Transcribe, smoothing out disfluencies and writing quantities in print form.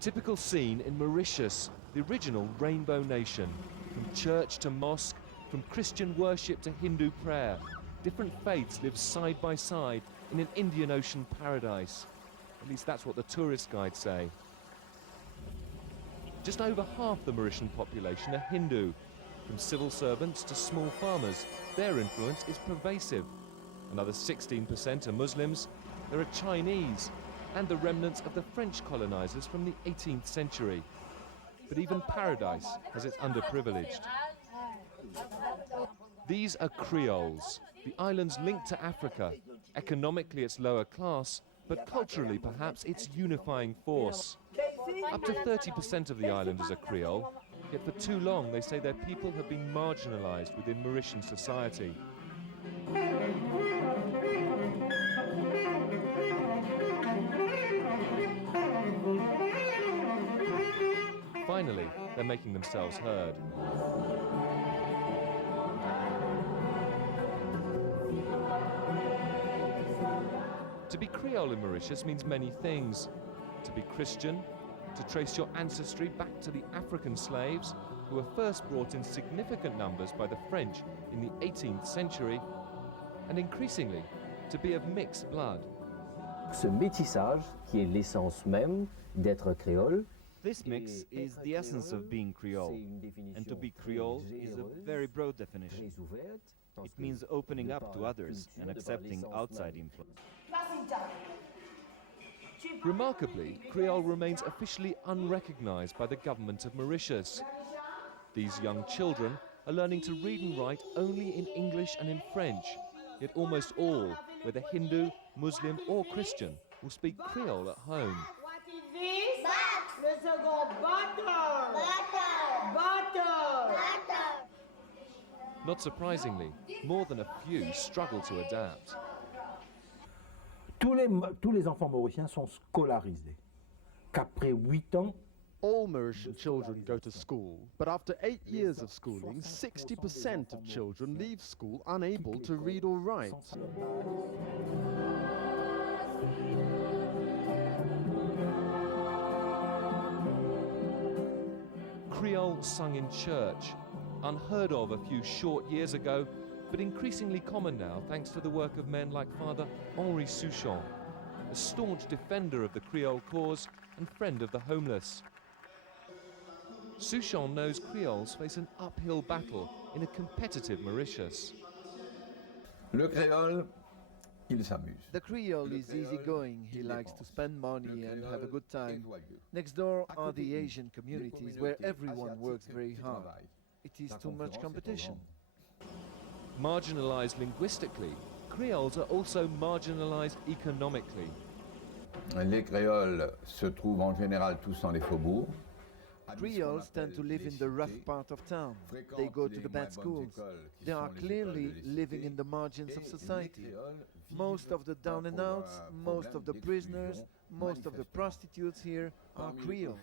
typical scene in Mauritius, the original rainbow nation. From church to mosque, from Christian worship to Hindu prayer, different faiths live side by side in an Indian Ocean paradise. At least that's what the tourist guides say. Just over half the Mauritian population are Hindu. From civil servants to small farmers, their influence is pervasive. Another 16% are Muslims. There are Chinese and the remnants of the French colonizers from the 18th century. But even paradise has its underprivileged. These are Creoles, the island's link to Africa. Economically it's lower class, but culturally perhaps its unifying force. Up to 30% of the islanders are Creole, yet for too long they say their people have been marginalized within Mauritian society. Finally, they're making themselves heard. To be Creole in Mauritius means many things. To be Christian, to trace your ancestry back to the African slaves who were first brought in significant numbers by the French in the 18th century, and increasingly, to be of mixed blood. Ce métissage, qui est l'essence même d'être créole. This mix is the essence of being Creole, and to be Creole is a very broad definition. It means opening up to others and accepting outside influence. Remarkably, Creole remains officially unrecognized by the government of Mauritius. These young children are learning to read and write only in English and in French, yet almost all, whether Hindu, Muslim or Christian, will speak Creole at home. What is this? Le second butter. Butter. Not surprisingly, more than a few struggle to adapt. Tous les enfants mauriciens sont scolarisés. Qu'après 8 ans, all Mauritian children go to school, but after 8 years of schooling, 60% of children leave school unable to read or write. Creole sung in church, unheard of a few short years ago, but increasingly common now thanks to the work of men like Father Henri Souchon, a staunch defender of the Creole cause and friend of the homeless. Souchon knows Creoles face an uphill battle in a competitive Mauritius. Le créole, il s'amuse. The Creole is easygoing. He likes to spend money and have a good time. Next door are the Asian communities where everyone works very hard. It is too much competition. Marginalized linguistically, Creoles are also marginalized economically. Les créoles se trouvent en général tous dans les faubourgs. Creoles tend to live in the rough part of town. They go to the bad schools. They are clearly living in the margins of society. Most of the down and outs, most of the prisoners, most of the prostitutes here are Creole.